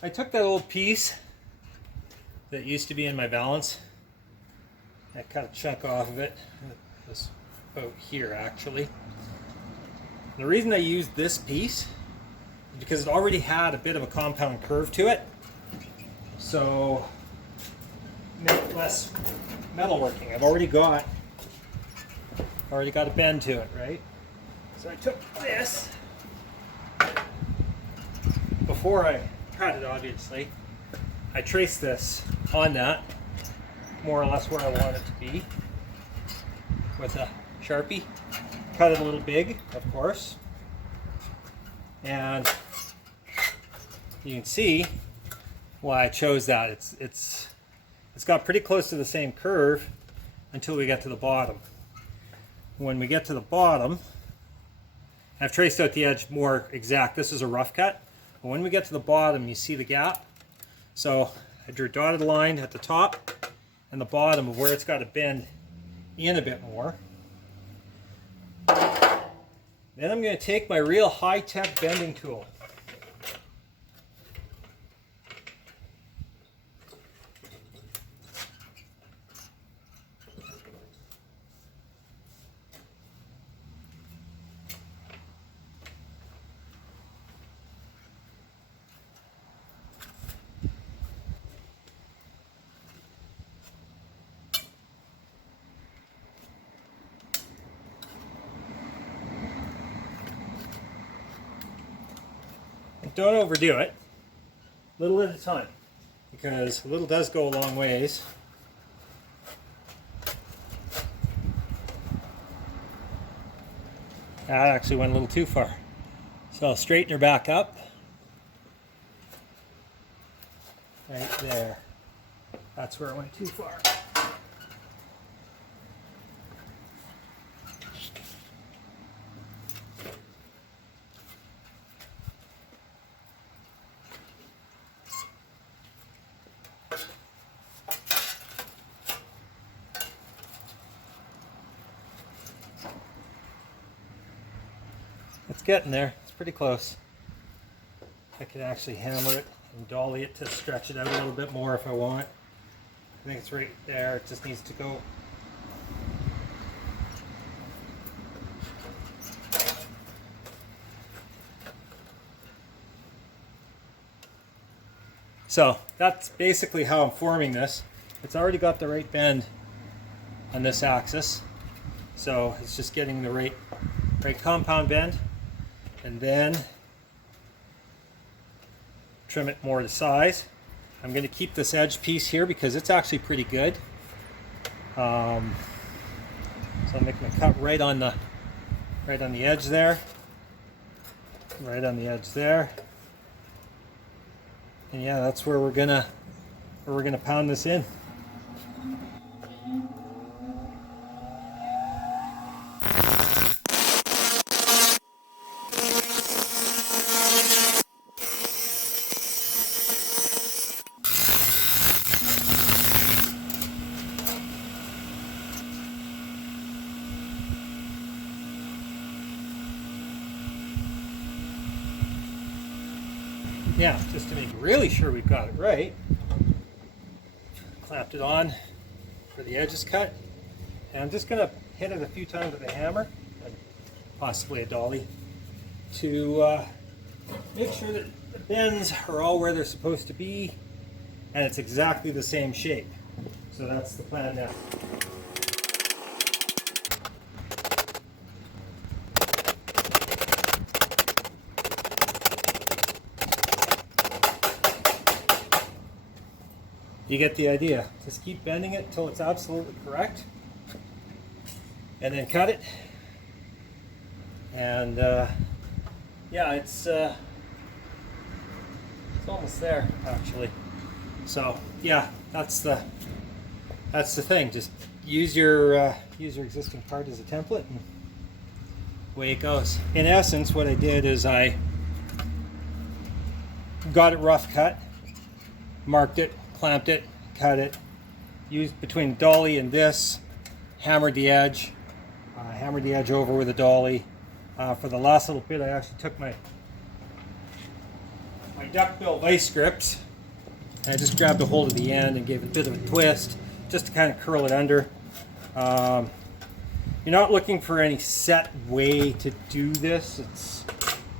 I took that old piece that used to be in my valance. I cut a chunk off of it. It was about here actually. The reason I used this piece is because it already had a bit of a compound curve to it. So make less metalworking. I've already got a bend to it, right? So I took this before I cut it, obviously. I traced this on that, more or less where I want it to be, with a Sharpie. Cut it a little big, of course. And you can see why I chose that. It's got pretty close to the same curve until we get to the bottom. When we get to the bottom, I've traced out the edge more exact. This is a rough cut. But when we get to the bottom, you see the gap. So I drew a dotted line at the top and the bottom of where it's got to bend in a bit more. Then I'm going to take my real high-tech bending tool. Don't overdo it, little at a time, because a little does go a long ways. That actually went a little too far. So I'll straighten her back up. Right there. That's where it went too far. It's getting there. It's pretty close. I can actually hammer it and dolly it to stretch it out a little bit more if I want. I think it's right there. It just needs to go. So that's basically how I'm forming this. It's already got the right bend on this axis. So it's just getting the right compound bend. And then trim it more to size. I'm going to keep this edge piece here because it's actually pretty good. So I'm making a cut right on the edge there, right on the edge there, and yeah, that's where we're gonna pound this in. Yeah, just to make really sure we've got it right, clamped it on for the edges cut, and I'm just going to hit it a few times with a hammer and possibly a dolly to make sure that the bends are all where they're supposed to be and it's exactly the same shape. So that's the plan now. You get the idea. Just keep bending it until it's absolutely correct, and then cut it. And yeah, it's almost there actually. So yeah, that's the thing. Just use your existing part as a template, and away it goes. In essence, what I did is I got it rough cut, marked it, clamped it, cut it, used between dolly and this, hammered the edge over with a dolly. For the last little bit, I actually took my duckbill vice grips. And I just grabbed a hold of the end and gave it a bit of a twist just to kind of curl it under. You're not looking for any set way to do this. It's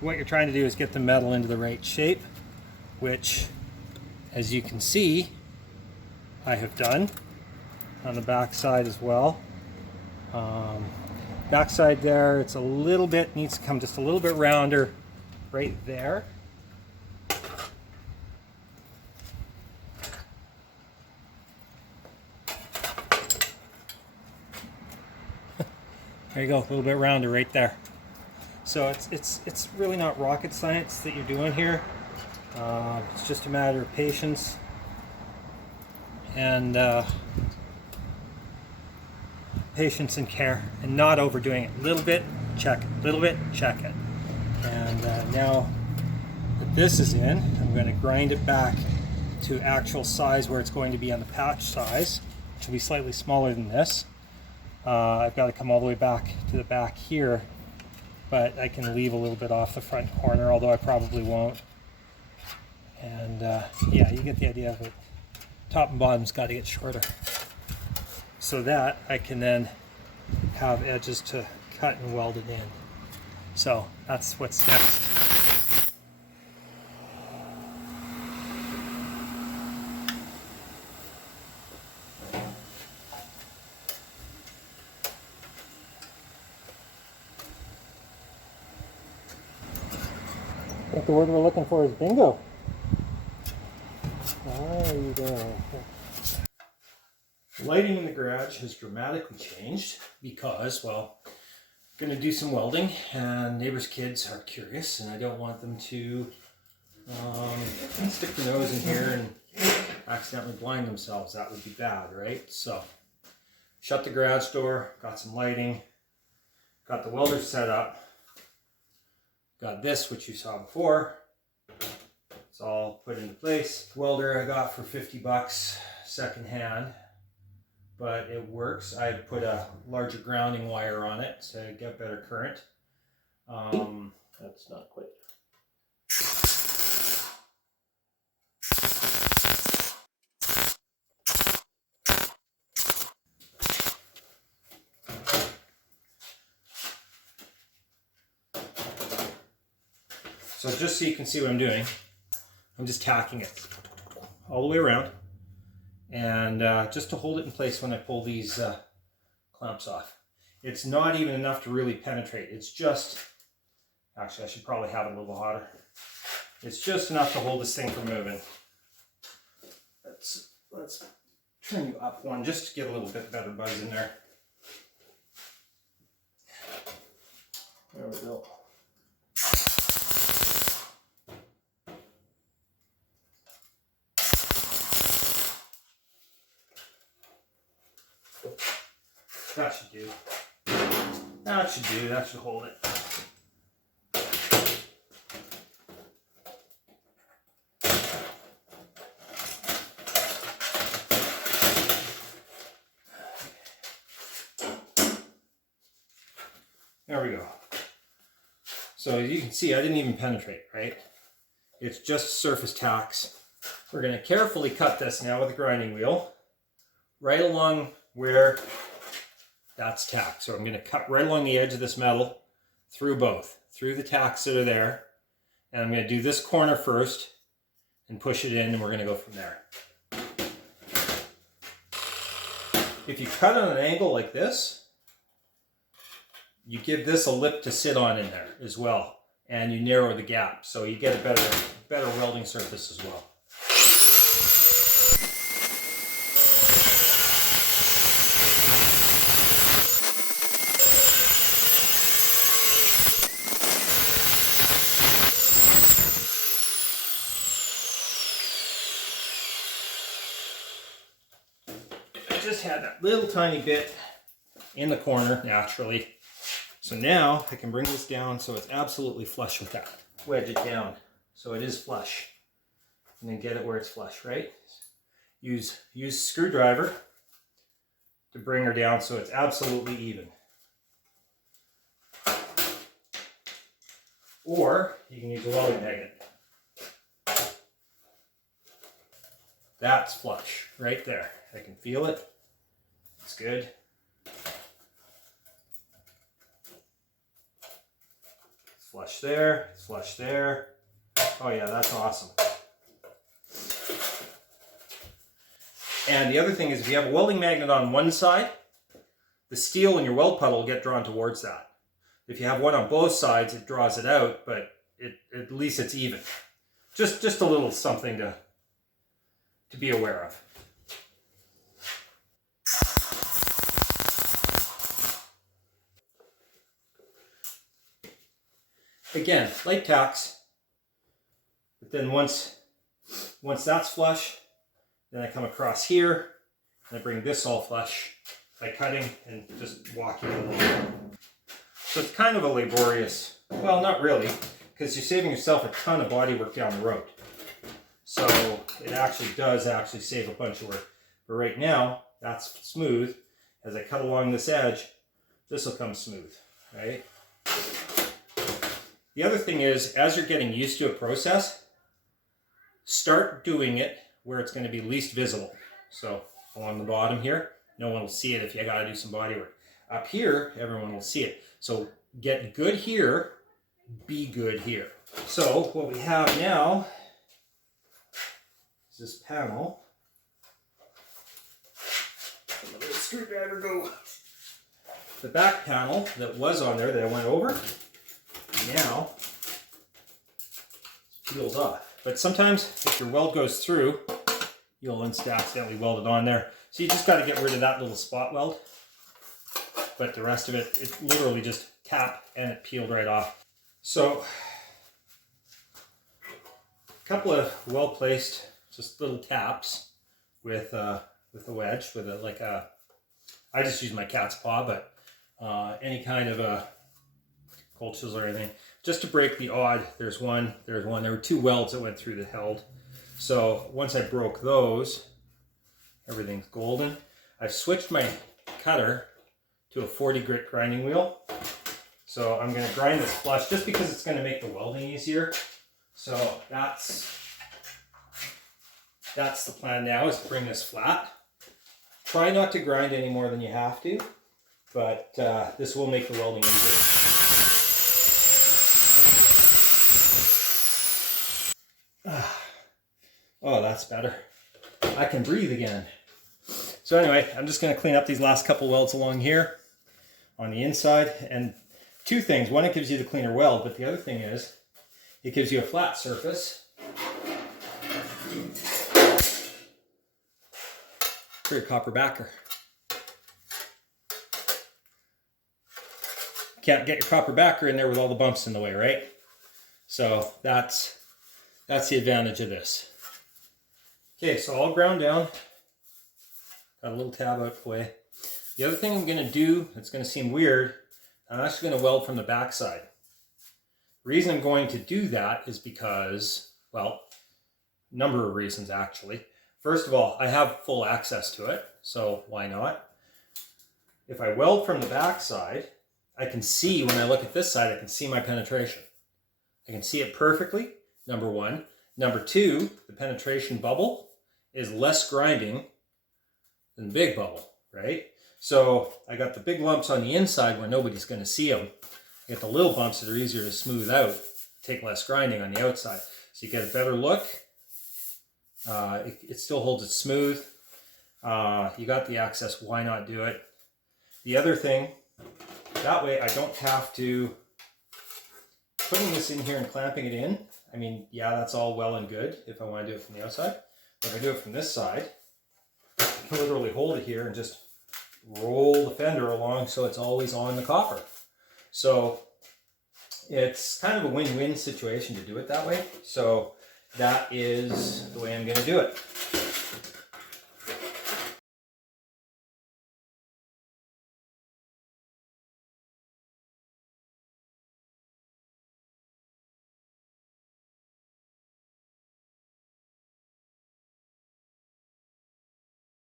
what you're trying to do is get the metal into the right shape, which, as you can see, I have done on the back side as well. Back side there, it's a little bit, needs to come just a little bit rounder right there. There you go, a little bit rounder right there. So it's really not rocket science that you're doing here. It's just a matter of patience and patience and care, and not overdoing it. A little bit, check it. A little bit, check it. And now that this is in, I'm going to grind it back to actual size where it's going to be on the patch size, which will be slightly smaller than this. I've got to come all the way back to the back here, but I can leave a little bit off the front corner, although I probably won't. And yeah, you get the idea of it. Top and bottom's got to get shorter, so that I can then have edges to cut and weld it in. So that's what's next. I think the word we're looking for is bingo. There you go. Lighting in the garage has dramatically changed because, well, I'm going to do some welding, and neighbors' kids are curious, and I don't want them to stick their nose in here and accidentally blind themselves. That would be bad, right? So, shut the garage door, got some lighting, got the welder set up. Got this, which you saw before. It's all put into place. The welder I got for 50 bucks secondhand, but it works. I put a larger grounding wire on it to get better current. That's not quite. So just so you can see what I'm doing, I'm just tacking it all the way around, and just to hold it in place when I pull these clamps off. It's not even enough to really penetrate. It's just, actually I should probably have it a little hotter. It's just enough to hold this thing from moving. Let's turn you up one just to get a little bit better buzz in there. There we go. That should do. That should do. That should hold it. There we go. So as you can see, I didn't even penetrate, right? It's just surface tacks. We're going to carefully cut this now with a grinding wheel right along where that's tacked. So I'm going to cut right along the edge of this metal through both, through the tacks that are there. And I'm going to do this corner first and push it in, and we're going to go from there. If you cut on an angle like this, you give this a lip to sit on in there as well, and you narrow the gap, so you get a better welding surface as well. Just had that little tiny bit in the corner naturally. So now I can bring this down so it's absolutely flush with that. Wedge it down so it is flush. And then get it where it's flush, right? Use screwdriver to bring her down so it's absolutely even. Or you can use a welding magnet. That's flush right there. I can feel it. It's good. It's flush there. It's flush there. Oh yeah, that's awesome. And the other thing is, if you have a welding magnet on one side, the steel in your weld puddle will get drawn towards that. If you have one on both sides, it draws it out, but at least it's even. Just a little something to be aware of. Again, light tacks, but then once that's flush, then I come across here and I bring this all flush by cutting and just walking a little bit. So it's kind of a laborious, well, not really, because you're saving yourself a ton of body work down the road. So it actually does save a bunch of work. But right now, that's smooth. As I cut along this edge, this will come smooth, right? The other thing is, as you're getting used to a process, start doing it where it's going to be least visible. So along the bottom here, no one will see it if you got to do some body work. Up here, everyone will see it. So get good here, be good here. So what we have now is this panel. Let the screwdriver go. The back panel that was on there that I went over, now peels off. But sometimes if your weld goes through, you'll accidentally weld it on there. So you just got to get rid of that little spot weld. But the rest of it, it literally just tap and it peeled right off. So a couple of well placed, just little taps with a wedge, with I just use my cat's paw, but any kind of a cold chisel or anything, just to break the odd. There's one. There were two welds that went through that held. So once I broke those, everything's golden. I've switched my cutter to a 40 grit grinding wheel. So I'm going to grind this flush just because it's going to make the welding easier. So that's the plan now, is to bring this flat. Try not to grind any more than you have to, but this will make the welding easier. Oh, that's better. I can breathe again. So anyway, I'm just going to clean up these last couple welds along here on the inside. And two things. One, it gives you the cleaner weld, but the other thing is it gives you a flat surface for your copper backer. Can't get your copper backer in there with all the bumps in the way, right? So that's the advantage of this. Okay, so all ground down. Got a little tab out the way. The other thing I'm going to do, it's going to seem weird, I'm actually going to weld from the back side. The reason I'm going to do that is because, well, a number of reasons actually. First of all, I have full access to it, so why not? If I weld from the back side, I can see, when I look at this side, I can see my penetration. I can see it perfectly, number one. Number two, the penetration bubble is less grinding than the big bubble, right? So I got the big lumps on the inside where nobody's going to see them. I get the little bumps that are easier to smooth out, take less grinding on the outside. So you get a better look. It still holds it smooth. You got the access, why not do it? The other thing, that way I don't have to, putting this in here and clamping it in, I mean, yeah, that's all well and good if I want to do it from the outside. But if I do it from this side, I can literally hold it here and just roll the fender along so it's always on the copper. So it's kind of a win-win situation to do it that way. So that is the way I'm going to do it.